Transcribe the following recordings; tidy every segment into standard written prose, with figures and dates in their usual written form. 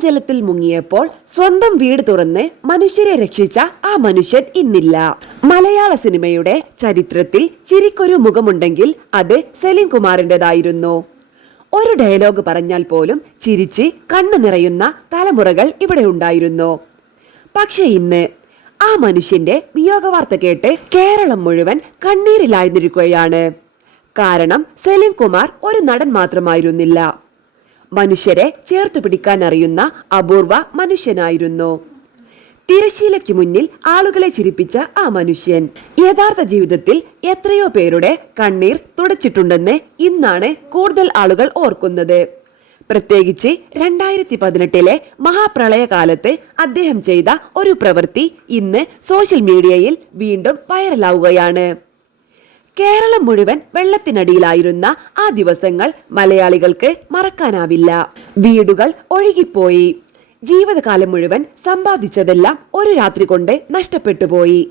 പ്രളയജലത്തിൽ മുങ്ങിയപ്പോൾ സ്വന്തം വീട് തുറന്ന് മനുഷ്യരെ രക്ഷിച്ച ആ മനുഷ്യൻ ഇന്നില്ല. മലയാള സിനിമയുടെ ചരിത്രത്തിൽ ചിരിക്കൊരു മുഖമുണ്ടെങ്കിൽ അത് സലീം കുമാറിൻ്റെതായിരുന്നു. ഒരു ഡയലോഗ് പറഞ്ഞാൽ പോലും ചിരിച്ച് കണ്ണു നിറയുന്ന തലമുറകൾ ഇവിടെ ഉണ്ടായിരുന്നു. പക്ഷെ ഇന്ന് ആ മനുഷ്യന്റെ വിയോഗവാർത്ത കേട്ട് കേരളം മുഴുവൻ കണ്ണീരിലായിരുന്നിരിക്കുകയാണ്. കാരണം സലീം കുമാർ ഒരു നടൻ മാത്രമായിരുന്നില്ല, മനുഷ്യരെ ചേർത്തു പിടിക്കാൻ അറിയുന്ന അപൂർവ മനുഷ്യനായിരുന്നു. തിരശീലയ്ക്ക് മുന്നിൽ ആളുകളെ ചിരിപ്പിച്ച ആ മനുഷ്യൻ യഥാർത്ഥ ജീവിതത്തിൽ എത്രയോ പേരുടെ കണ്ണീർ തുടച്ചിട്ടുണ്ടെന്ന് ഇന്നാണ് കൂടുതൽ ആളുകൾ ഓർക്കുന്നത്. പ്രത്യേകിച്ച് 2018 മഹാപ്രളയകാലത്ത് അദ്ദേഹം ചെയ്ത ഒരു പ്രവൃത്തി ഇന്ന് സോഷ്യൽ മീഡിയയിൽ വീണ്ടും വൈറലാവുകയാണ്. കേരളം മുഴുവൻ വെള്ളത്തിനടിയിലായിരുന്ന ആ ദിവസങ്ങൾ മലയാളികൾക്ക് മറക്കാനാവില്ല. വീടുകൾ ഒഴുകിപ്പോയി. ജീവിതകാലം മുഴുവൻ സമ്പാദിച്ചതെല്ലാം ഒരു രാത്രി കൊണ്ട് നഷ്ടപ്പെട്ടു പോയി.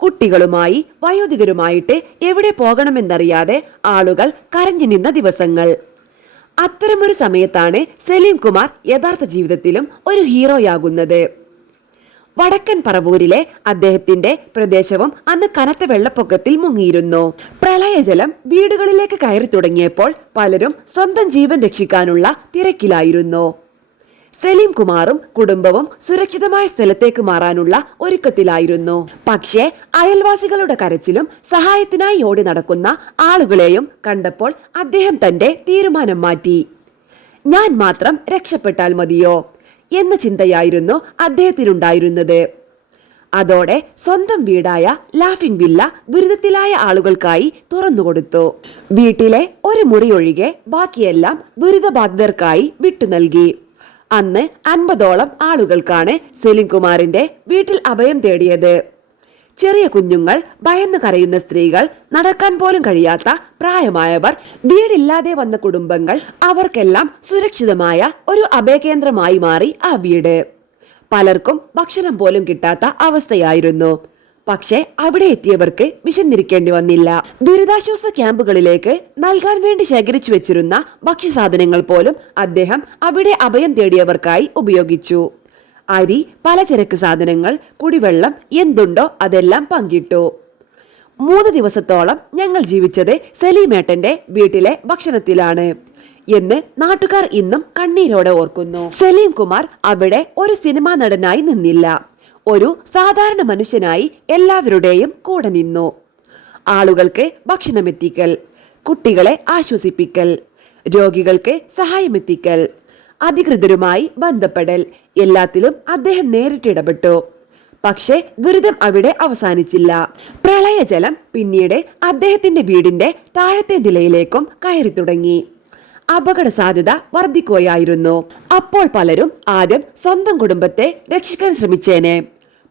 കുട്ടികളുമായി വയോധികരുമായിട്ട് എവിടെ പോകണമെന്നറിയാതെ ആളുകൾ കരഞ്ഞു നിന്ന ദിവസങ്ങൾ. അത്തരമൊരു സമയത്താണ് സലീം കുമാർ യഥാർത്ഥ ജീവിതത്തിലും ഒരു ഹീറോയാകുന്നത്. വടക്കൻ പറവൂരിലെ അദ്ദേഹത്തിന്റെ പ്രദേശവും അന്ന് കനത്ത വെള്ളപ്പൊക്കത്തിൽ മുങ്ങിയിരുന്നു. പ്രളയജലം വീടുകളിലേക്ക് കയറി തുടങ്ങിയപ്പോൾ പലരും സ്വന്തം ജീവൻ രക്ഷിക്കാനുള്ള തിരക്കിലായിരുന്നു. സലീം കുമാറും കുടുംബവും സുരക്ഷിതമായ സ്ഥലത്തേക്ക് മാറാനുള്ള ഒരുക്കത്തിലായിരുന്നു. പക്ഷേ അയൽവാസികളുടെ കരച്ചിലും സഹായത്തിനായി ഓടി നടക്കുന്ന ആളുകളെയും കണ്ടപ്പോൾ അദ്ദേഹം തന്റെ തീരുമാനം മാറ്റി. ഞാൻ മാത്രം രക്ഷപ്പെട്ടാൽ മതിയോ എന്ന ചിന്തയായിരുന്നു അദ്ദേഹത്തിനുണ്ടായിരുന്നത്. അതോടെ സ്വന്തം വീടായ ലാഫിംഗ് വില്ല ദുരിതത്തിലായ ആളുകൾക്കായി തുറന്നുകൊടുത്തു. വീട്ടിലെ ഒരു മുറി ഒഴികെ ബാക്കിയെല്ലാം ദുരിതബാധിതർക്കായി വിട്ടു നൽകി. അന്ന് 50ഓളം ആളുകൾക്കാണ് സലീം കുമാറിന്റെ വീട്ടിൽ അഭയം തേടിയത്. ചെറിയ കുഞ്ഞുങ്ങൾ, ഭയന്ന് കരയുന്ന സ്ത്രീകൾ, നടക്കാൻ പോലും കഴിയാത്ത പ്രായമായവർ, വീടില്ലാതെ വന്ന കുടുംബങ്ങൾ, അവർക്കെല്ലാം സുരക്ഷിതമായ ഒരു അഭയകേന്ദ്രമായി മാറി ആ വീട്. പലർക്കും ഭക്ഷണം പോലും കിട്ടാത്ത അവസ്ഥയായിരുന്നു. പക്ഷെ അവിടെ എത്തിയവർക്ക് വിശന്നിരിക്കേണ്ടി വന്നില്ല. ദുരിതാശ്വാസ ക്യാമ്പുകളിലേക്ക് നൽകാൻ വേണ്ടി ശേഖരിച്ചു വെച്ചിരുന്ന ഭക്ഷ്യസാധനങ്ങൾ പോലും അദ്ദേഹം അവിടെ അഭയം തേടിയവർക്കായി ഉപയോഗിച്ചു. അരി, പലചരക്ക് സാധനങ്ങൾ, കുടിവെള്ളം, എന്തുണ്ടോ അതെല്ലാം പങ്കിട്ടു. 3 ദിവസത്തോളം ഞങ്ങൾ ജീവിച്ചത് സലീമേട്ടന്റെ വീട്ടിലെ ഭക്ഷണത്തിലാണ് എന്ന് നാട്ടുകാർ ഇന്നും കണ്ണീരോടെ ഓർക്കുന്നു. സലീം കുമാർ അവിടെ ഒരു സിനിമാ നടനായി നിന്നില്ല, ഒരു സാധാരണ മനുഷ്യനായി എല്ലാവരുടെയും കൂടെ നിന്നു. ആളുകൾക്ക് ഭക്ഷണമെത്തിക്കൽ, കുട്ടികളെ ആശ്വസിപ്പിക്കൽ, രോഗികൾക്ക് സഹായമെത്തിക്കൽ, അധികൃതരുമായി ബന്ധപ്പെടൽ, എല്ലാത്തിലും അദ്ദേഹം നേരിട്ടിടപെട്ടു. പക്ഷേ ദുരിതം അവിടെ അവസാനിച്ചില്ല. പ്രളയജലം പിന്നീട് അദ്ദേഹത്തിന്റെ വീടിന്റെ താഴത്തെ നിലയിലേക്കും കയറി തുടങ്ങി. അപകട സാധ്യത വർദ്ധിക്കുകയായിരുന്നു. അപ്പോൾ പലരും ആദ്യം സ്വന്തം കുടുംബത്തെ രക്ഷിക്കാൻ ശ്രമിച്ചേനെ.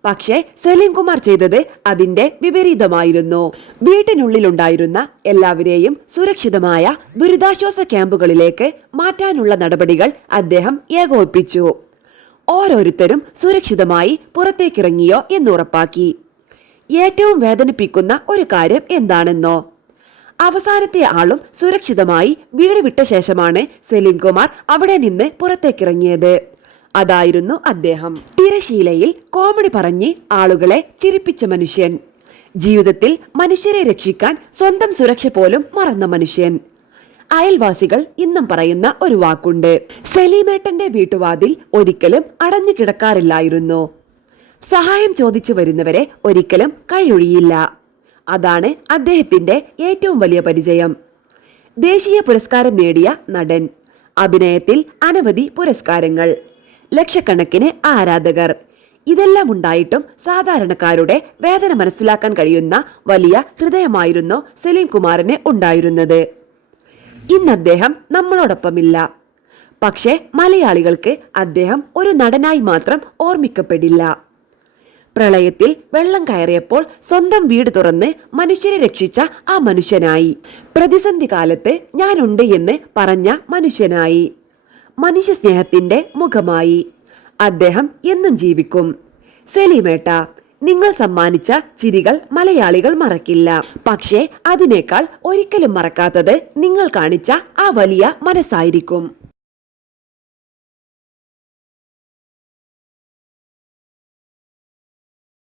പക്ഷേ സലീം കുമാർ ചെയ്തത് അതിന്റെ വിപരീതമായിരുന്നു. വീട്ടിനുള്ളിലുണ്ടായിരുന്ന എല്ലാവരെയും സുരക്ഷിതമായ ദുരിതാശ്വാസ ക്യാമ്പുകളിലേക്ക് മാറ്റാനുള്ള നടപടികൾ അദ്ദേഹം ഏകോപിപ്പിച്ചു. ഓരോരുത്തരും സുരക്ഷിതമായി പുറത്തേക്കിറങ്ങിയോ എന്നുറപ്പാക്കി. ഏറ്റവും വേദനിപ്പിക്കുന്ന ഒരു കാര്യം എന്താണെന്നോ? അവസാനത്തെ ആളും സുരക്ഷിതമായി വീട് വിട്ട ശേഷമാണ് സലീം കുമാർ അവിടെ നിന്ന് പുറത്തേക്കിറങ്ങിയത്. അതായിരുന്നു അദ്ദേഹം. തിരശീലയിൽ കോമഡി പറഞ്ഞ് ആളുകളെ ചിരിപ്പിച്ച മനുഷ്യൻ, ജീവിതത്തിൽ മനുഷ്യരെ രക്ഷിക്കാൻ സ്വന്തം സുരക്ഷ പോലും മറന്ന മനുഷ്യൻ. അയൽവാസികൾ ഇന്നും പറയുന്ന ഒരു വാക്കുണ്ട്: സലീമേട്ടന്റെ വീട്ടുവാതിൽ ഒരിക്കലും അടഞ്ഞു കിടക്കാറില്ലായിരുന്നു. സഹായം ചോദിച്ചു വരുന്നവരെ ഒരിക്കലും കൈയൊഴിയില്ല. അതാണ് അദ്ദേഹത്തിന്റെ ഏറ്റവും വലിയ പരിചയം. ദേശീയ പുരസ്കാരം നേടിയ നടൻ, അഭിനയത്തിൽ അനവധി പുരസ്കാരങ്ങൾ, ലക്ഷക്കണക്കിന് ആരാധകർ. ഇതെല്ലാം ഉണ്ടായിട്ടും സാധാരണക്കാരുടെ വേദന മനസ്സിലാക്കാൻ കഴിയുന്ന വലിയ ഹൃദയമായിരുന്നു സലീം കുമാറിന് ഉണ്ടായിരുന്നത്. ഇന്ന് അദ്ദേഹം നമ്മളോടൊപ്പമില്ല. പക്ഷേ മലയാളികൾക്ക് അദ്ദേഹം ഒരു നടനായി മാത്രം ഓർമ്മിക്കപ്പെടില്ല. പ്രളയത്തിൽ വെള്ളം കയറിയപ്പോൾ സ്വന്തം വീട് തുറന്ന് മനുഷ്യരെ രക്ഷിച്ച ആ മനുഷ്യനായി, പ്രതിസന്ധി കാലത്ത് ഞാനുണ്ട് എന്ന് പറഞ്ഞ മനുഷ്യനായി, മനുഷ്യ സ്നേഹത്തിന്റെ മുഖമായി അദ്ദേഹം എന്നും ജീവിക്കും. സലീമേട്ട, നിങ്ങൾ സമ്മാനിച്ച ചിരികൾ മലയാളികൾ മറക്കില്ല. പക്ഷേ അതിനേക്കാൾ ഒരിക്കലും മറക്കാത്തത് നിങ്ങൾ കാണിച്ച ആ വലിയ മനസ്സായിരിക്കും.